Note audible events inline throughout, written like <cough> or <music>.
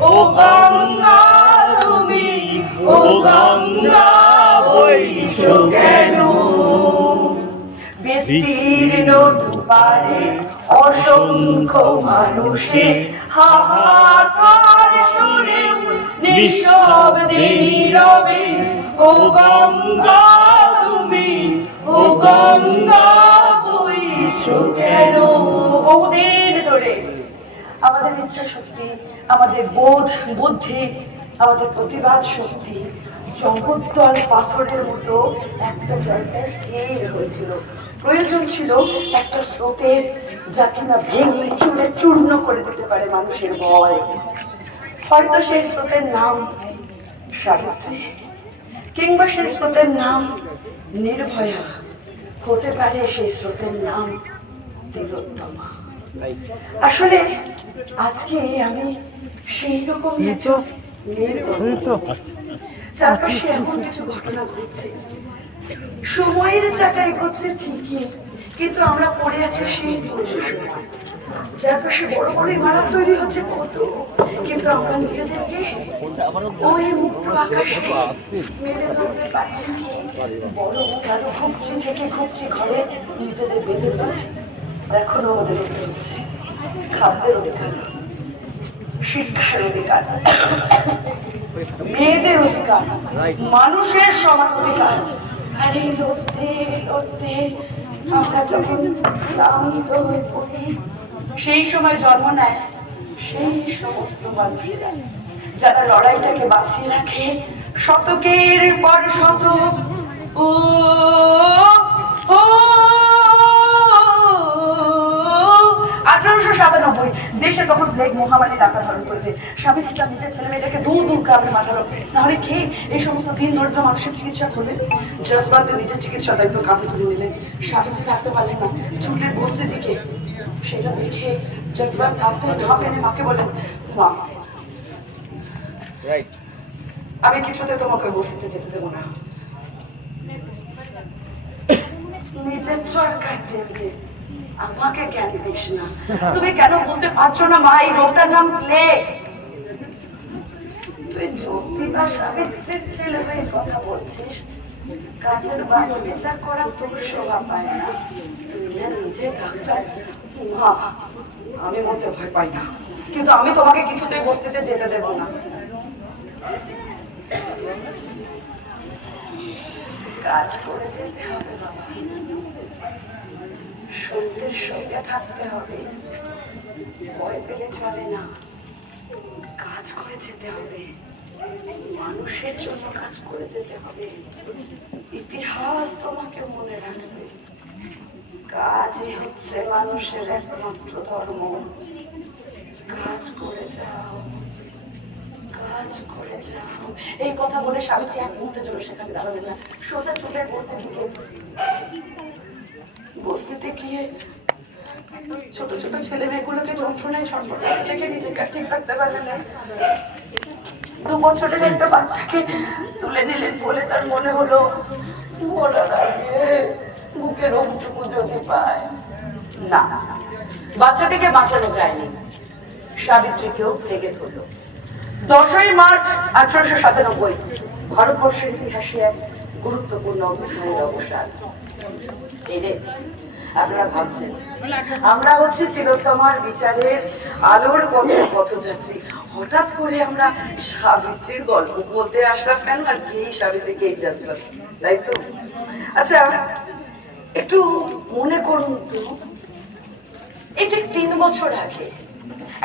ও গঙ্গা তুমি, ও গঙ্গা বইছো কেন বিস্তীর্ণ দুপারে অসংখ্য মানুষে হাহাকার শুনে নিঃশব্দে নীরবে, ও গঙ্গা তুমি, ও গঙ্গা বইছো কেন বহুদিন ধরে আমাদের ইচ্ছা শক্তি, আমাদের বোধ, বুদ্ধি, আমাদের প্রতিবাদ শক্তি জগদ্দল পাথরের মতো একটা জায়গায় স্থির হয়েছিল। প্রয়োজন ছিল একটা স্রোতের যা কিনা ভেঙে চুলে চূর্ণ করে দিতে পারে মানুষের ভয়। হয়তো সেই স্রোতের নাম সাবিত্রী, কিংবা সেই স্রোতের নাম নির্ভয়া। হতে পারে সেই স্রোতের নাম তিলোত্তমা। আসলে আজকে আমি সেই রকম নির্ভয়া। চারপাশে এমন কিছু ঘটনা ঘটছে। সময়ের চাকা এগোচ্ছে ঠিকই কিন্তু আমরা পড়ে আছি সেই চারপাশে বড় বড় ইমারত তৈরি হচ্ছে কত কিন্তু আমরা নিজেদেরকে ওই মুক্ত আকাশে মেলে ধরতে পারছি। বড় কারও ঘুপচি থেকে ঘুপচি ঘরে নিজেদের বেঁধে পাচ্ছি খাদ্যের অধিকার শিক্ষার অধিকার। মেয়েদের অধিকার। মানুষের সমান অধিকার। আর এই লড়তে লড়তে আমরা যখন ক্লান্ত হয়ে পড়ি, সেই সময় জন্ম নেয় সেই সমস্ত মানুষেরা। যারা লড়াইটাকে বাঁচিয়ে রাখে, শতকের পর সাতানব্বই দেশে তখন প্লেগ মহামারী ডাকা ধারণ করেছে স্বামী তার নিজের ছেলে মেয়েটাকে দূর দূর গ্রামে পাঠালো। নাহলে কে এই সমস্ত দিন দরিদ্র মানুষের চিকিৎসা করবে? জজবাদে নিজের চিকিৎসা দায়িত্ব কাঁধে তুলে নিলেন স্বামী থাকতে পারলেন না। চুলের বস্তির দিকে সেটা দেখে জজবাদ থাকতে মা পেনে মাকে বলেন মা আমি কিছুতে তোমাকে বস্তিতে যেতে দেবো না। <coughs> নিজের চরকার দেবে আমাকে জ্ঞান দিস না। তুমি কেন বুঝতে পারছ না মা, এই রোগটার নাম প্লেগ তুই জ্যোতিবা সাবিত্রীর ছেলে হয়ে কথা বলছিস? কাজের বাজ বিচার করা তোর শোভা পায় না। তুই না নিজে ডাক্তার। মা, আমি মরতে ভয় পাই না। কিন্তু আমি তোমাকে কিছুতেই বস্তিতে যেতে দেবো না। কাজ করে যেতে হবে বাবা। সত্যের সঙ্গে থাকতে হবে। ভয় পেলে চলে না। কাজ করে যেতে হবে। মানুষের জন্য কাজ করে যেতে হবে। ইতিহাস তোমাকে মনে রাখবে। কাজই হচ্ছে মানুষের একমাত্র ধর্ম। কাজ করে যাও। কাজ করে যাও। এই কথা বলে স্বামীজি এক মুহূর্তের জন্য সেখানে দাঁড়াবেন না। সোজা চুপের বসতে ঢুকে বস্তিতে গিয়ে ছোট ছোট ছেলে মেয়েগুলোকে যন্ত্রণায় ছটফট দেখে নিজেকে ঠিক রাখতে পারলেন না। দু বছরের একটা বাচ্চাকে তুলে নিলেন বলে তার মনে হলো মরার আগে বুকের অংটুকু যদি পায়। না, বাচ্চাটিকে বাঁচানো যায়নি। সাবিত্রীকেও লেগে ধরলো। দশই মার্চ আঠারোশো সাতানব্বই, ভারতবর্ষের ইতিহাসে এক গুরুত্বপূর্ণ অধ্যায়ের অবসান। আমরা হচ্ছে তিলোত্তমার বিচারের আলোর পথের পথযাত্রী। হঠাৎ করে আমরা সাবিত্রীর গল্প বলতে আসলাম কেন? আর কি সাবিত্রী, কে জাজবাল তাই তো? আচ্ছা একটু মনে করুন তো। এটা তিন বছর আগে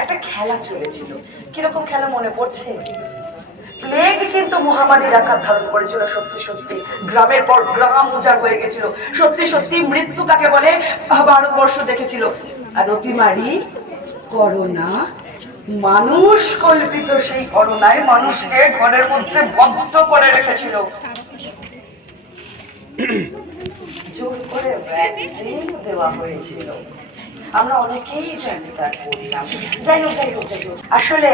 একটা খেলা চলেছিল। কীরকম খেলা মনে পড়ছে? প্লেগ কিন্তু মহামারীর আকার ধারণ করেছিল, সত্যি সত্যি। গ্রামের পর গ্রাম উজাড় হয়ে গেছিল। সত্যি সত্যি মৃত্যু কাকে বলে? ভারতবর্ষ দেখেছিল। আর অতিমারি করোনা। মানুষ কল্পিত সেই করোনায় মানুষকে ঘরের মধ্যে বদ্ধ করে রেখেছিল। জোর করে ভ্যাকসিন দেওয়া হয়েছিল। আমরা অনেকেই জানি তার পরিণাম যাই হোক যাই হোক যাই হোক। আসলে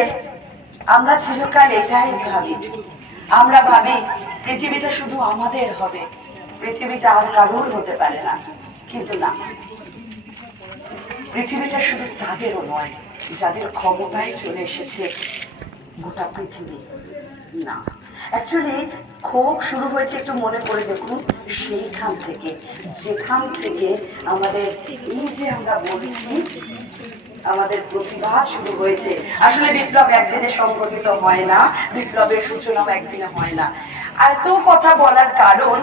আমরা চিরকাল এটাই ভাবি। আমরা ভাবি, পৃথিবীটা শুধু আমাদের হবে। পৃথিবীটা আর কারোর হতে পারে না, কিন্তু না। পৃথিবীটা শুধু তাদেরও নয়, যাদের ক্ষমতায় চলে এসেছে গোটা পৃথিবী। না। অ্যাকচুয়ালি ক্ষোভ শুরু হয়েছে, একটু মনে করে দেখুন, সেইখান থেকে, যেখান থেকে আমাদের এই যে আমরা বলছি আমাদের প্রতিবাদ শুরু হয়েছে। আসলে বিপ্লব একদিনে সংগঠিত হয় না, বিপ্লবের সূচনাও একদিনে হয় না। আর তো কথা বলার কারণ,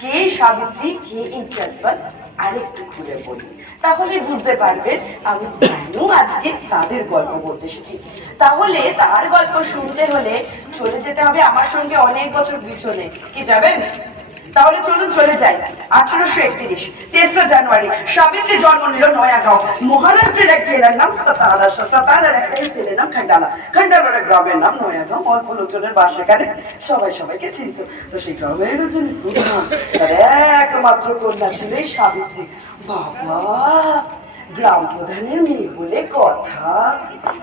কে সাবিত্রী কে জজবাল আরেকটু ঘুরে বলি। তাহলে বুঝতে পারবেন, আমি কেন আজকে তাদের গল্প বলতে এসেছি। তাহলে তার গল্প শুনতে হলে চলে যেতে হবে আমার সঙ্গে অনেক বছর পিছনে। কি যাবেন? তাহলে চলুন চলে যাই। আঠারোশো একত্রিশ, তেসরা জানুয়ারি সাবিত্রী জন্ম নিল নয়াগাঁও মহারাষ্ট্রের এক জেলার নাম সাতারা সাতারার একটা নাম খান্ডালা। খান্ডালার এক গ্রামের নাম নয়াগাঁও অল্প লোকজনের বাস এখানে। সবাই সবাইকে চিনত। তো সেই গ্রামের তার একমাত্র কন্যা ছিল এই সাবিত্রী। বাবা! গ্রাম প্রধানের মেয়ে বলে কথা।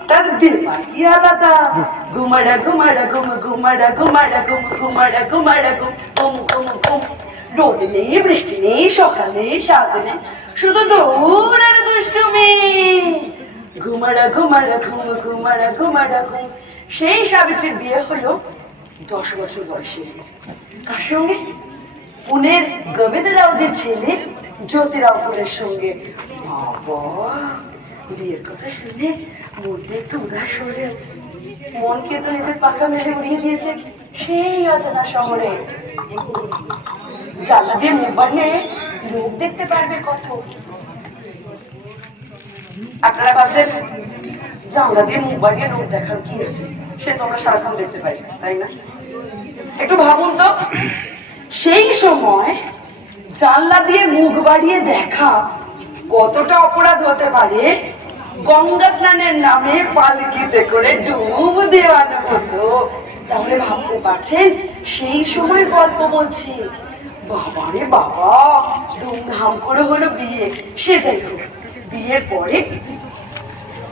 তার দিলমান কি আলাদা। ঘুমাড়া ঘুমাড়া, ঘুম, ঘুমাড়া ঘুমাড়া, ঘুম, ঘুমাড়া ঘুমাড়া, ঘুম ঘুম ঘুম ঘুম। রোদ নেই, বৃষ্টি নেই, সকাল নেই শুধু দৌড় আর দুষ্টুমি। ঘুমাড়া ঘুমাড়া, ঘুম, ঘুমাড়া ঘুমাড়া, ঘুম। সেই সাবিত্রীর বিয়ে হলো দশ বছর বয়সে। কার সঙ্গে পুনের গোবিন্দরাও যে ছেলে জ্যোতিরাওপুরের সঙ্গে। বাবা, বিয়ের কথা শুনে মনটা একটু উদাস হলে। মনকে তো নিজের পাখা মেরে উড়িয়ে দিয়েছে সেই অজানা শহরে। জানলা দিয়ে মুখ বাড়িয়ে লোক দেখতে পারবে কত। আপনারা ভাবছেন, জানলা দিয়ে মুখ বাড়িয়ে লোক দেখার কি আছে? সে তো আমরা সারাক্ষণ দেখতে পাই, তাই না? একটু ভাবুন তো। সেই সময় জানলা দিয়ে মুখ বাড়িয়ে দেখা কতটা অপরাধ হতে পারে। গঙ্গা স্নানের নামে পালকিতে করে ডুব দেওয়ানো হতো তাহলে ভাবতে পারছেন, সেই সময় গল্প বলছি। বাবারে বাবা, ধুমধাম করে হলো বিয়ে। সে যাই হোক, বিয়ের পরে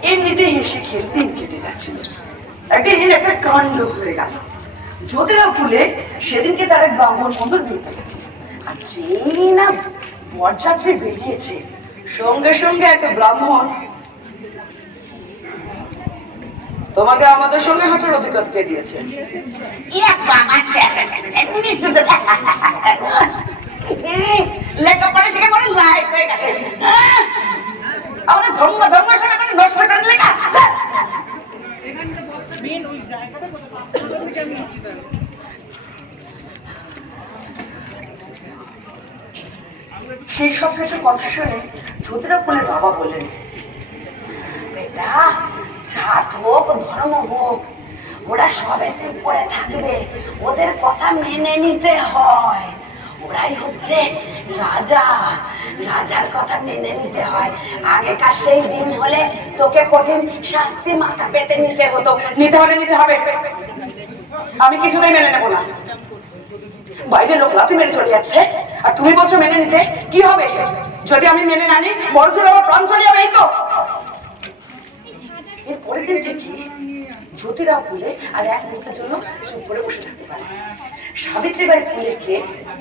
এমনিতে হেসে খেয়ে দিন কেটে যাচ্ছিল। একদিন একটা কাণ্ড হয়ে গেল। জ্যোতিরা ফুলে সেদিনকে তার এক ব্রাহ্মণ বন্ধুর বিয়েতে গেছে আর যেই না বরযাত্রী বেরিয়েছে সঙ্গে সঙ্গে একটা ব্রাহ্মণ তোমাকে আমাদের সঙ্গে হাঁটার অধিকার কে দিয়েছে লেখাপড়া শিখে পরে লাইফ হয়ে গেছে! আমাদের ধর্ম ধর্ম সঙ্গে মানে নষ্ট করে দিলে কা? ছাড়! সেই সব কিছু কথা শুনে জ্যোতিরা ফুলের বাবা বললেন, বেটা হোক ধর্ম হোক, ওরা সবেতে উপরে থাকবে, ওদের কথা মেনে নিতে হয়। ওরাই হচ্ছে রাজা, রাজার কথা মেনে নিতে হয়। আগেকার সেই দিন হলে তোকে কঠিন শাস্তি মাথা পেতে নিতে হতো। নিতে হবে নিতে হবে। আমি কিছুতেই মেনে নেব না। লোক লাথি মেরে চলে যাচ্ছে। আর তুমি বলছো মেনে নিতে, কি হবে? যদি আমি মেনে না বড় আমার প্রাণ চলে যাবে এই তো। দিন জ্যোতিরা ফুলে আর এক মুহূর্তের জন্য চুপ করে বসে থাকতে পারে। সাবিত্রীবাই ফুলেকে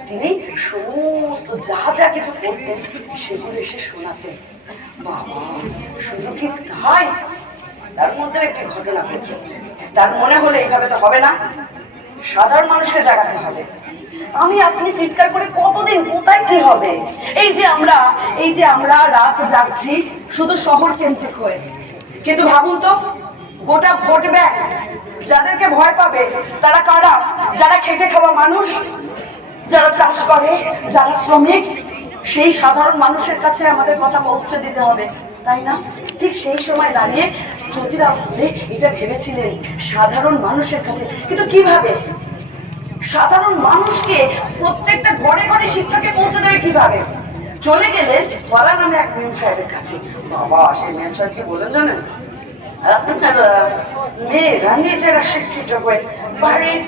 তিনি সমস্ত যা যা কিছু করতেন, সেগুলো এসে শোনাতেন। বাবা, শুধু কি তাই? তার মধ্যে একটি ঘটনা ঘটল তার মনে হলো এইভাবে তো হবে না। সাধারণ মানুষকে জাগাতে হবে। আমি আপনি চিৎকার করে কতদিন, কোথায় কি হবে? এই যে আমরা, এই যে আমরা রাত যাচ্ছি, শুধু শহর কেন্দ্রিক হয়ে। কিন্তু ভাবুন তো, গোটা ভোট ব্যাংক যাদেরকে ভয় পাবে, তারা কারা? যারা খেটে খাওয়া মানুষ, যারা চাষ করে, যারা শ্রমিক, সেই সাধারণ মানুষের কাছে আমাদের কথা পৌঁছে দিতে হবে। তাই না? ঠিক সেই সময় দাঁড়িয়ে জ্যোতিরাও ফুলে এটা ভেবেছিলেন, সাধারণ মানুষের কাছে। কিন্তু কীভাবে? সাধারণ মানুষকে প্রত্যেকটা ঘরে ঘরে শিক্ষাকে পৌঁছে দেবে কীভাবে? চলে গেলেন বলা নামে এক মেম সাহেবের কাছে। বাবা, সেই মেম সাহেবকে বলে জানেন? মেয়েরা নিজেরা শিক্ষিত হয়ে বাড়ির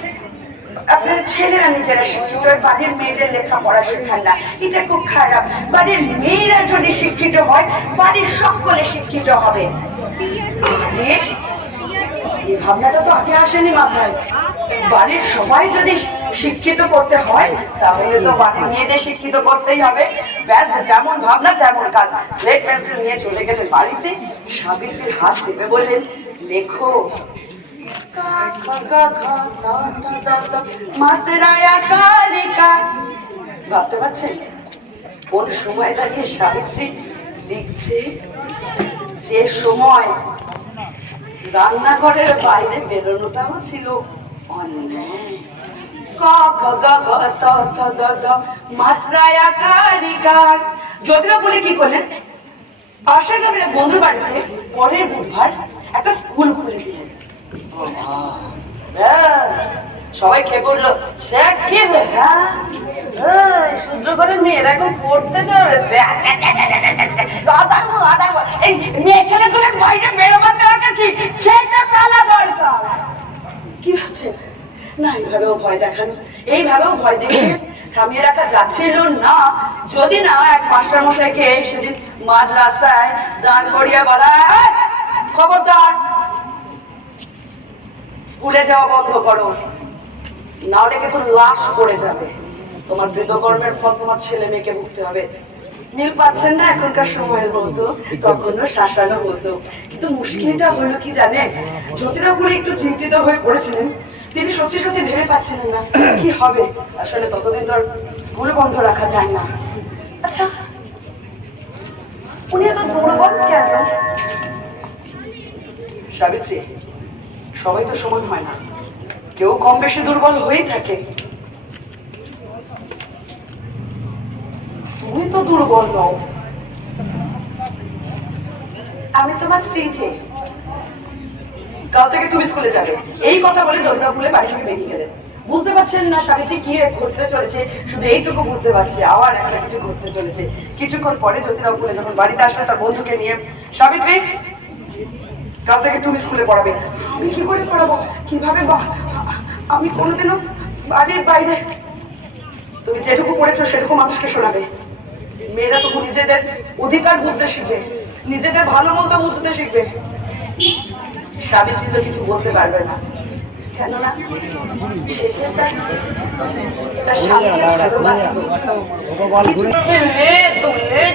আপনার ছেলেরা নিজেরা শিক্ষিত হয়ে, বাড়ির মেয়েদের লেখাপড়া শেখান না। এটা খুব খারাপ। বাড়ির মেয়েরা যদি শিক্ষিত হয়, বাড়ির সকলে শিক্ষিত হবে। এই ভাবনাটা তো আগে আসেনি মাথায়। বাড়ির সবাই যদি শিক্ষিত করতে হয়, তাহলে তো বাড়ির মেয়েদের শিক্ষিত করতেই হবে। ব্যাস, যেমন ভাবনা, তেমন কাজ। স্লেট পেন্সিল নিয়ে চলে গেলেন বাড়িতে সাবিত্রীর হাত চেপে বললেন, লেখো। ভাবতে কোন সময় দাঁড়িয়ে সাবিত্রী লিখছে? যে সময় রান্নাঘরের বাইরে বেরোনোটাও ছিল বলে কি করলেন? পাশের গ্রামের বন্ধুর বাড়িতে পরের বুধবার একটা স্কুল খুলে দিলেন। সবাই খেয়ে পড়ল। সে কি রে, হ্যাঁ? করে মেয়েরা এখন পড়তে ভয়টা বেরোবার দরকার কি? সেটা দরকার। কি ভাবছেন না এইভাবেও ভয় দেখানো। এইভাবেও ভয় দেখিয়ে থামিয়ে রাখা যাচ্ছিল না। যদি না এক মাস্টার মশাইকে সেদিন মাঝ রাস্তায় দাঁড় করিয়া বলা "এই, খবরদার স্কুলে যাওয়া বন্ধ করো। নাহলে কিন্তু লাশ পড়ে যাবে। তোমার কৃতকর্মের ফল তোমার ছেলে মেয়েকে ভুগতে হবে। মিল পাচ্ছেন না এখনকার সময়ের মতো তখনও শাসানো হতো কিন্তু মুশকিলটা হলো কি জানে? জ্যোতিরাপুরে একটু চিন্তিত হয়ে পড়েছিলেন। তিনি সত্যি সত্যি ভেবে পাচ্ছিলেন না কি হবে। আসলে ততদিন তো আর স্কুল বন্ধ রাখা যায় না। আচ্ছা উনি এত দুর্বল কেন? সাবিত্রী সবাই তো সমান হয় না। কেউ কম বেশি দুর্বল হয়েই থাকে। তুমি তো দুর্বল নও। আমি তোমার স্ত্রী যে। কাল থেকে তুমি স্কুলে যাবে। এই কথা বলে যদুনা ভুলে বাড়ি থেকে বেরিয়ে গেলেন বুঝতে পারছেন না স্বামীটি কি ঘটতে চলেছে? শুধু এইটুকু বুঝতে পারছি আবার একটা কিছু ঘটতে চলেছে। কিছুক্ষণ পরে জ্যোতিরাও ভুলে যখন বাড়িতে আসলে তার বন্ধুকে নিয়ে সাবিত্রী কাল থেকে তুমি স্কুলে পড়াবে। আমি কি করে পড়াবো? কীভাবে আমি কোনোদিনও বাড়ির বাইরে তুমি যেটুকু পড়েছো সেটুকু মানুষকে শোনাবে। মেয়েরা তখন নিজেদের অধিকার বুঝতে শিখবে নিজেদের ভালো মন্দ বুঝতে শিখবে। সাবিত্রী তো কিছু বলতে পারবে না।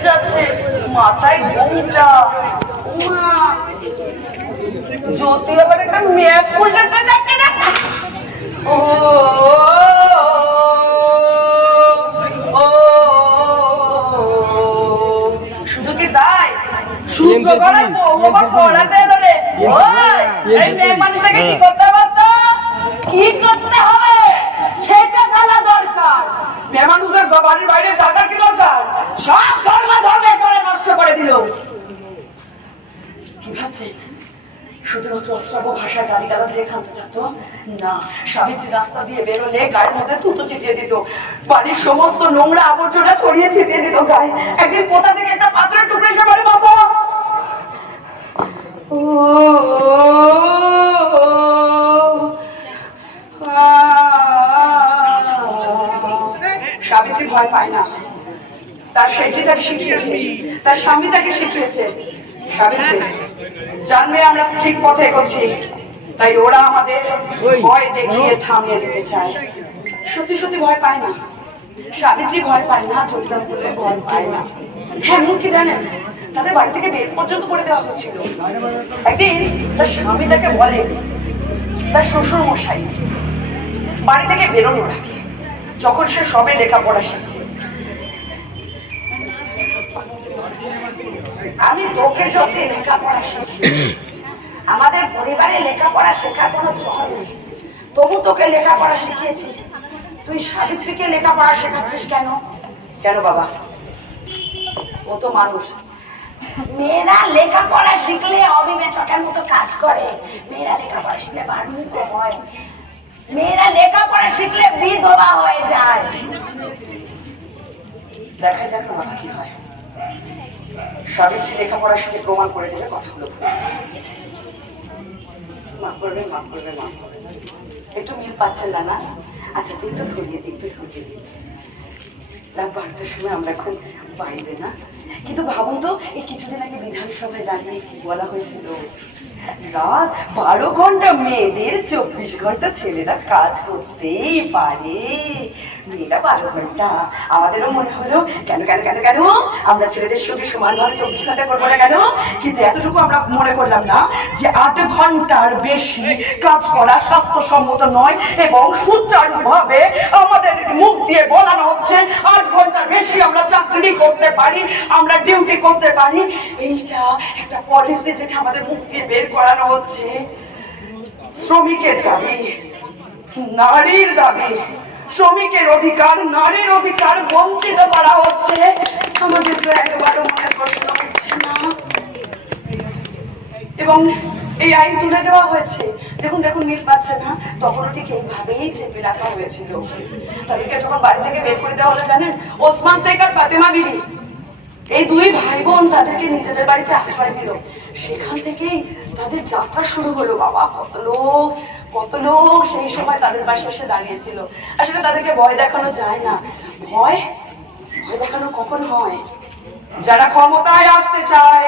যাচ্ছে। মাথায় ঘুমটা। জ্যোতি আবার একটা ম্যাপ বসেছে দেখে না। ও শুধু কি তাই? সূত্র বৌমা পড়াতে এলো রে। ওই এই মেয়ে মানুষটাকে কি করতে পারতো কি করতে হবে সেটা খেলা দরকার মেয়ে মানুষদের বাড়ির বাইরে থাকার কি দরকার সব ধর্ম ধর্মে করে নষ্ট করে দিল কি ভাবছেন শুধুমাত্র অশ্রাব্য ভাষায় গালিগালাজ দিয়ে খামতে থাকতো না। স্বামীজি রাস্তা দিয়ে বেরোলে গায়ের মধ্যে থুতু ছিটিয়ে দিত। বাড়ির সমস্ত নোংরা আবর্জনা ছড়িয়ে ছিটিয়ে দিত গায়ে। একদিন কোথা থেকে একটা পাত্রের টুকরো এসে বলে, বাবা! সাবিত্রী ভয় পায় না। তার সেটি তাকে শিখিয়েছে। তার স্বামী তাকে শিখিয়েছে। সাবিত্রী জানবে আমরা ঠিক পথে এগোচ্ছি। তাই ওরা আমাদের ভয় দেখিয়ে থামিয়ে দিতে চায়। সত্যি সত্যি ভয় পায় না। সাবিত্রী ভয় পায় না চোখটা বলে ভয় পায় না। হ্যাঁ কি জানেন? তাদের বাড়ি থেকে বের পর্যন্ত করে দেওয়া হচ্ছিল। একদিন তার স্বামী তাকে বলে তার শ্বশুর মশাই বাড়ি থেকে বেরোনো আগে যখন সে সবে লেখাপড়া শিখছে। আমি তোকে যদি লেখাপড়া শিখি আমাদের পরিবারে লেখাপড়া শেখার কোনো চল নেই। তবু তোকে লেখাপড়া শিখিয়েছি। তুই সাবিত্রীকে লেখাপড়া শেখাচ্ছিস কেন? কেন বাবা? ও তো মানুষ। মেয়েরা লেখাপড়া শিখলে অবিবেচকের মতো কাজ করে। মেয়েরা লেখাপড়া শিখলে বার্মিক হয়। মেয়েরা লেখাপড়া শিখলে বিধবা হয়ে যায়। দেখা যাক বাবা কি হয়। সাবিত্রী লেখাপড়া শিখে প্রমাণ করে দিলে কথাগুলো। মাফ করবে মাফ করবে মাফ করবে। একটু মিল পাচ্ছেন না না? আচ্ছা আচ্ছা, একটু ঘুরিয়ে দিই একটু ঘুরিয়ে দিই। রাত বারোটার সময় আমরা এখন বাইরে না? কিন্তু ভাবুন তো এই কিছুদিন আগে বিধানসভায় দাঁড়িয়ে কি বলা হয়েছিল? রাত বারো ঘণ্টা মেয়েদের চব্বিশ ঘণ্টা ছেলেরা কাজ করতেই পারে। মেয়েরা বারো ঘণ্টা। আমাদেরও মনে হলো, কেন কেন কেন কেন? আমরা ছেলেদের সঙ্গে সমানভাবে চব্বিশ ঘণ্টা করব না কেন? কিন্তু এতটুকু আমরা মনে করলাম না যে আট ঘণ্টার বেশি কাজ করা স্বাস্থ্যসম্মত নয় এবং সুচারুভাবে আমাদের মুখ দিয়ে বলানো হচ্ছে আট ঘণ্টার বেশি আমরা চাকরি করতে পারি, আমরা ডিউটি করতে পারি। এইটা একটা পলিসি যেটা আমাদের মুখ দিয়ে বের করানো হচ্ছে শ্রমিকের দাবি, নারীর দাবি, শ্রমিকের অধিকার, নারীর অধিকার বঞ্চিত করা হচ্ছে। আমাদের তো একবারও মনে প্রশ্ন হচ্ছে না। এবং এই আইন তুলে দেওয়া হয়েছে। দেখুন দেখুন মিল পাচ্ছে না। তখনও ঠিক এইভাবেই চেপে রাখা হয়েছিল। তাদেরকে যখন বাড়ি থেকে বের করে দেওয়া হলো, জানেন? ওসমান শেখ আর ফাতেমা বিবি। এই দুই ভাই বোন তাদেরকে নিজেদের বাড়িতে আশ্রয় দিল। সেখান থেকেই তাদের যাত্রা শুরু হলো, বাবা, কত লোক কত লোক সেই সময় তাদের পাশে এসে দাঁড়িয়েছিল। আসলে তাদেরকে ভয় দেখানো যায় না। ভয়? ভয় দেখানো কখন হয়? যারা ক্ষমতায় আসতে চায়,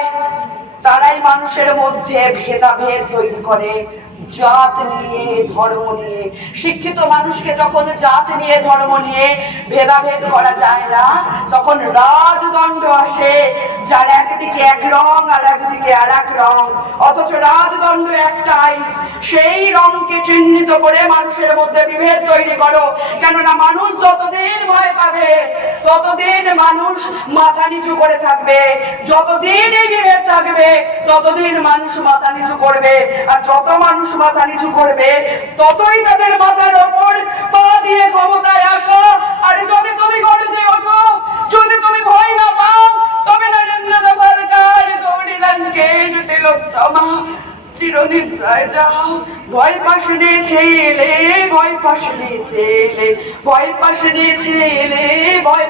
তারাই মানুষের মধ্যে ভেদাভেদ তৈরি করে। জাত নিয়ে, ধর্ম নিয়ে। শিক্ষিত মানুষকে যখন জাত নিয়ে, ধর্ম নিয়ে ভেদাভেদ করা যায় না, তখন রাজদণ্ড আসে, যার একদিকে এক রং আর একদিকে আর এক রং। অথচ রাজদণ্ড একটাই। সেই রংকে চিহ্নিত করে মানুষের মধ্যে বিভেদ তৈরি করো। কেননা মানুষ যতদিন ভয় পাবে, ততদিন মানুষ মাথা নিচু করে থাকবে। যতদিন এই বিভেদ থাকবে, ততদিন মানুষ মাথা নিচু করবে। আর যত মানুষ মাথা নিচু করবে, ততই তাদের মাথার ওপর পা দিয়ে ক্ষমতায় আসো। আর যদি তুমি গড়ে ওঠো, যদি তুমি ভয় না পাও, তবে নরেন্দ্র সরকার দৌড়ি লঙ্কেশ তিলোত্তমা চিরনিদ্রায় যাও। ভয় পাশনে ছেলে, ভয় ছেলে, ভয় পাশনে ছেলে, ভয়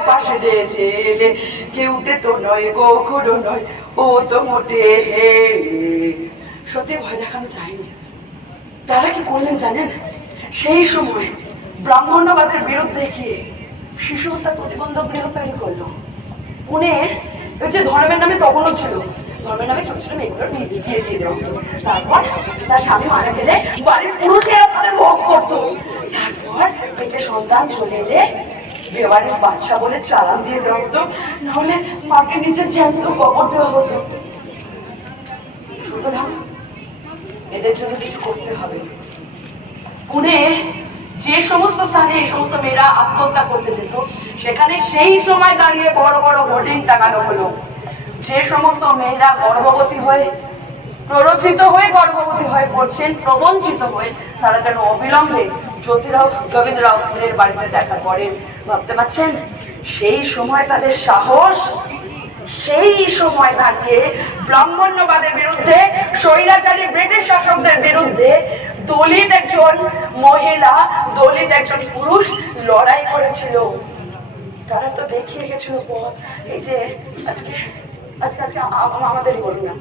ছেলে। কেউটে তো নয় গোখুরো নয়, ও তো মোটে সত্যি ভয় দেখানো চায়নি তারা কি করলেন জানেন? সেই সময় ব্রাহ্মণ্যবাদের বিরুদ্ধে গিয়ে শিশু হত্যা প্রতিবন্ধক গৃহ তৈরি করল। পুনের ওই যে ধর্মের নামে তখনও ছিল। ধর্মের নামে ছোট ছোট মেয়েগুলোর বিয়ে দিয়ে দিয়ে দেওয়া হতো। তারপর তার স্বামী মারা গেলে বাড়ির পুরুষেরা তাদের ভোগ করতো। তারপর পেটে সন্তান চলে এলে বেওয়ারিশ বাচ্চা বলে চালান দিয়ে দেওয়া হতো। নাহলে মাকে নিচে জ্যান্ত কবর দেওয়া হতো। সুতরাং এদের জন্য কিছু করতে হবে। পুনে যে সমস্ত স্থানে এই সমস্ত মেয়েরা আত্মহত্যা করতে যেত, সেখানে সেই সময় দাঁড়িয়ে বড় বড় হোর্ডিং টাঙানো হলো। যে সমস্ত মেয়েরা গর্ভবতী হয়ে, প্ররোচিত হয়ে গর্ভবতী হয়ে পড়ছেন, প্রবঞ্চিত হয়ে তারা যেন অবিলম্বে জ্যোতিরাও গোবিন্দরাওয়ের বাড়িতে দেখা করেন। ভাবতে পারছেন? সেই সময় তাদের সাহস সেই সময় দাঁড়িয়ে ব্রাহ্মণ্যবাদের বিরুদ্ধে, স্বৈরাচারী ব্রিটিশ শাসকদের বিরুদ্ধে দলিত একজন মহিলা, দলিত একজন পুরুষ লড়াই করেছিল। তারা তো দেখিয়ে গেছিল এই যে আজকে আজকে আজকে আ- আ- আমাদেরই বলুন না।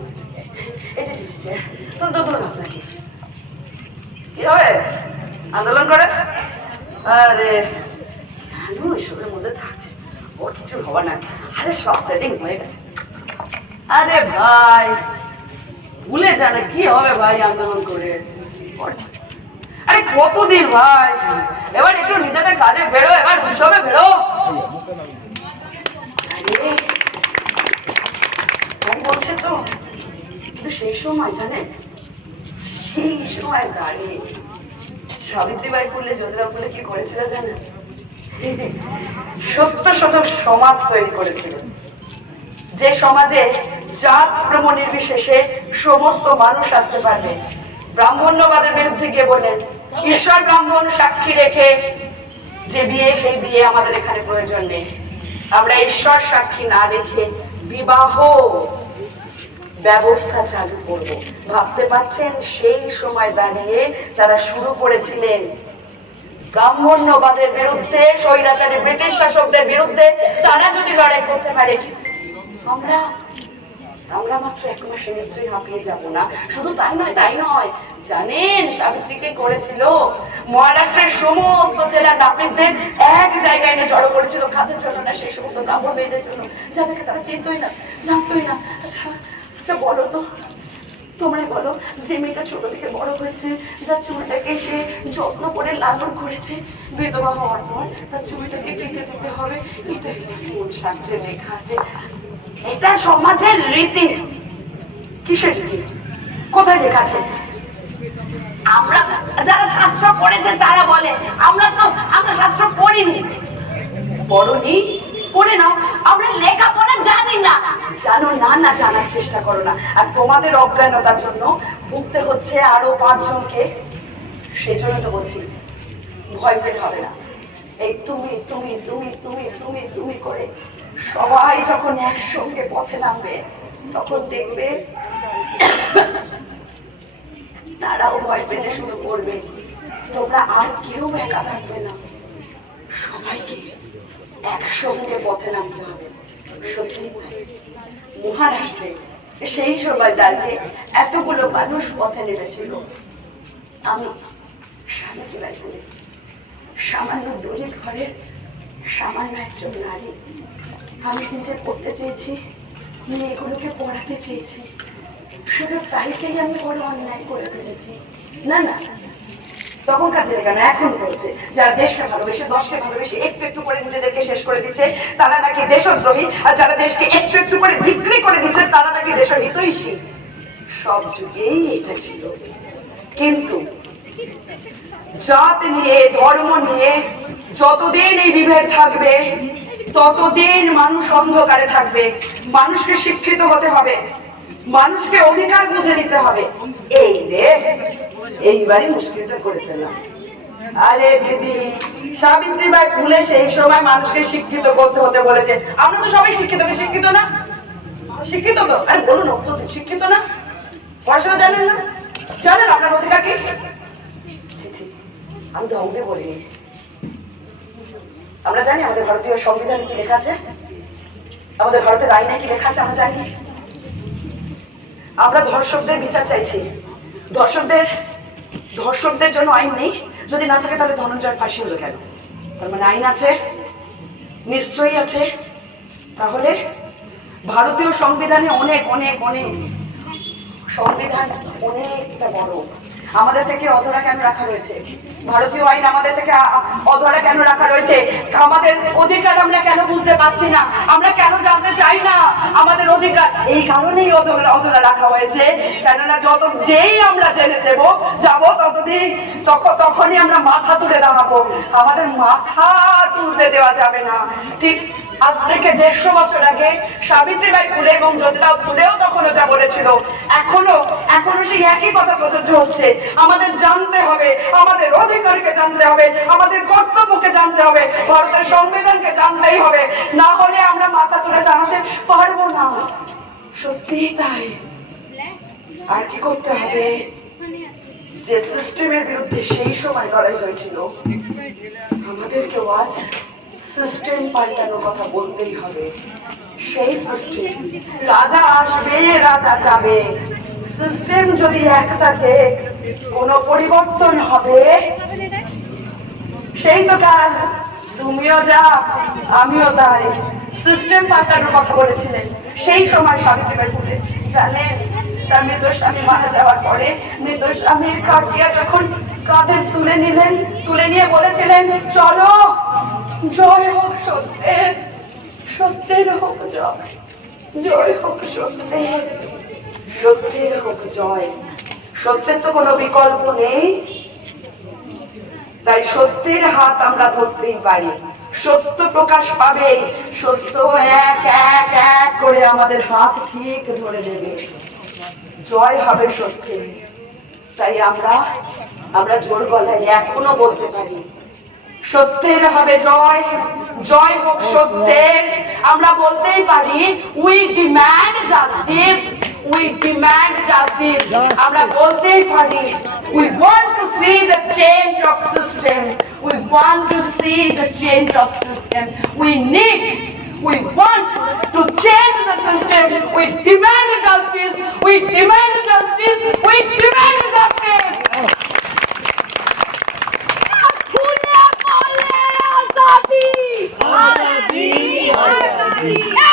এই যে। তো ধরুন আপনাকে। কি হবে? আন্দোলন করে? আরে, কেন এসবের মধ্যে থাকছিস ও কিছু হবে না। আরে সব সেটিং হয়ে গেছে। আরে ভাই, ভুলে জানে কি হবে ভাই আন্দোলন করে? আরে কতদিন ভাই? এবার একটু নিজেদের কাজে বেরো, এবার উৎসবে বেরো। বলছে তো। কিন্তু সেই সময়, জানেন? সেই সময় দাঁড়িয়ে সাবিত্রীবাই ফুলে জ্যোতিরা ফুলে কি করেছিল জানেন? সত্য শতক সমাজ তৈরি করেছিল। যে সমাজে জাত প্রম নির্বিশেষে সমস্ত মানুষ আসতে পারবে। ব্রাহ্মণ্যবাদের বিরুদ্ধে গিয়ে বললেন, ঈশ্বর ব্রাহ্মণ সাক্ষী রেখে যে বিয়ে, সেই বিয়ে আমাদের এখানে প্রয়োজন নেই। আমরা ঈশ্বর সাক্ষী না রেখে বিবাহ ব্যবস্থা চালু করব। ভাবতে পারছেন, সেই সময় দাঁড়িয়ে তারা শুরু করেছিলেন ব্রাহ্মণ্যবাদের বিরুদ্ধে, স্বৈরাচারী ব্রিটিশ শাসকদের বিরুদ্ধে তারা যদি লড়াই করতে পারে, আমরা আমরা মাত্র এক মাসে নিশ্চয়ই হাঁপিয়ে যাব না। শুধু তাই নয় তাই নয়, জানেন, সাবিত্রীকে করেছিল মহারাষ্ট্রের সমস্ত জেলার নাপিতদের এক জায়গায় এনে জড়ো করেছিল খাদের জন্য না, সেই সমস্ত ব্রাহ্মণ মেয়েদের জন্য যাদেরকে তারা চিনতই না, জানতই না। আচ্ছা আচ্ছা বলো তো। তোমরা বলো যে মেয়েটা ছোট থেকে বড় হয়েছে, যার চুলটাকে সে যত্ন করে লালন করেছে, বিধবা হওয়ার পর তার চুলটাকে কেটে দিতে হবে। এটা এটা শাস্ত্রে লেখা আছে? এটা সমাজের রীতি। কিসের রীতি? কোথায় লেখা আছে? আমরা যারা শাস্ত্র পড়েছে তারা বলে, আমরা তো, আমরা শাস্ত্র পড়িনি। পড়নি পড়ে নাও, আমরা লেখাপড়া জানি না। জানো, না না, জানার চেষ্টা করো না। আর তোমাদের অজ্ঞানতার জন্য ভুগতে হচ্ছে আরও পাঁচজনকে। সেই জন্য তো বলছি, ভয় পেতে হবে না। এই তুমি তুমি তুমি তুমি তুমি তুমি করে সবাই যখন একসঙ্গে পথে নামবে, তখন দেখবে তারাও ভয় পেতে শুরু করবে। তোমরা আর কেউ একা থাকবে না। সবাইকে। একসঙ্গে পথে নামতে হবে। সত্যি, মহারাষ্ট্রে সেই সময় দাঁড়িয়ে এতগুলো মানুষ পথে নেমেছিল। আমি স্বামীজি বলে সামান্য দলিত ঘরের সামান্য একজন নারী। আমি নিজে পড়তে চেয়েছি, মেয়েগুলোকে পড়াতে চেয়েছি। শুধু তাইতেই আমি বড় অন্যায় করে ফেলেছি। না না তখনকার দিনে কেন এখন করছে যারা দেশকে ভালোবেসে, দশকে ভালোবেসে একটু একটু করে নিজেদেরকে শেষ করে দিচ্ছে, তারা নাকি দেশদ্রোহী, আর যারা দেশকে একটু একটু করে বিক্রি করে দিচ্ছে, তারা নাকি দেশহিতৈষী সব যুগেই এটা ছিল। কিন্তু জাত নিয়ে, ধর্ম নিয়ে যতদিন এই বিভেদ থাকবে, ততদিন মানুষ অন্ধকারে থাকবে, মানুষকে শিক্ষিত হতে হবে। মানুষকে অধিকার বুঝে নিতে হবে। এই রে, এইবারই মুশকিলটা করে ফেলাম আরে দিদি সাবিত্রী বাই ফুলে সেই সময় মানুষকে শিক্ষিত করতে হতে বলেছে। আমরা তো সবাই শিক্ষিত শিক্ষিত না? শিক্ষিত তো? আরে বলুন শিক্ষিত না? পড়াশোনা জানেন না? জানেন আপনার অধিকার কি? আমি তো অঙ্গে বলিনি। আমরা জানি আমাদের ভারতীয় সংবিধানে কি লেখা আছে? আমাদের ভারতের আইনে কি লেখা আছে আমরা জানি? আমরা ধর্ষকদের বিচার চাইছি। ধর্ষকদের ধর্ষকদের জন্য আইন নেই। যদি না থাকে তাহলে ধনঞ্জয় ফাঁসি হলো কেন? তার মানে আইন আছে, নিশ্চয়ই আছে। তাহলে ভারতীয় সংবিধানে অনেক অনেক অনেক সংবিধান অনেকটা বড়। আমাদের থেকে অধরা কেন রাখা রয়েছে? ভারতীয় আইন আমাদের থেকে অধরা কেন রাখা রয়েছে? আমাদের অধিকার আমরা কেন বুঝতে পারছি না? আমরা কেন জানতে চাই না? আমাদের অধিকার। এই কারণেই অধরা রাখা হয়েছে। কেননা যত যেই আমরা জেনে যাব যাব ততদিন তখন তখনই আমরা মাথা তুলে দাঁড়াবো। আমাদের মাথা তুলতে দেওয়া যাবে না। ঠিক আজ থেকে দেড়শো বছর আগে সাবিত্রীবাই ফুলে এবং জ্যোতিরাও ফুলেও তখনও যা বলেছিল। এখনও এখনও সেই একই কথা প্রযোজ্য হচ্ছে। আমাদের জানতে হবে, আমাদের অধিকারকে জানতে হবে, আমাদের কর্তব্যকে জানতে হবে, ভারতের সংবিধানকে জানতেই হবে। না হলে আমরা মাথা তুলে দাঁড়াতে পারব না। সত্যিই তাই। আর কি করতে হবে? যে সিস্টেমের বিরুদ্ধে সেই সময় লড়াই হয়েছিল, আমাদেরকেও আজ সিস্টেম পাল্টানোর কথা বলতেই হবে। সেই সিস্টেম রাজা আসবে, রাজা যাবে। সিস্টেম যদি এক থাকে, কোনো পরিবর্তন হবে। সেই তো কাল, তুমিও যা আমিও তাই সিস্টেম পাল্টানোর কথা বলেছিলেন। সেই সময় সাবিত্রীবাই ফুলে জানেন তার মৃত স্বামী মারা যাওয়ার পরে মৃত স্বামীর কাটিয়া যখন কাঁধে তুলে নিলেন, তুলে নিয়ে বলেছিলেন, চলো জয় হোক সত্যের সত্যের হোক জয় জয় হোক সত্যের সত্যের হোক জয়। সত্যের তো কোনো বিকল্প নেই। তাই সত্যের হাত আমরা ধরতেই পারি। সত্য প্রকাশ পাবে। সত্য এক এক এক করে আমাদের হাত ঠিক ধরে নেবে। জয় হবে সত্যের। তাই আমরা আমরা জোর গলায় এখনও বলতে পারি সত্যের হবে জয় জয় হোক সত্যের আমরা বলতেই পারি we demand justice we demand justice আমরা বলতেই পারি we want to see the change of system we want to see the change of system we need We want to change the system. We demand justice. We demand justice. We demand justice. Abadi! Abadi! Abadi! Abadi! Abadi! Abadi!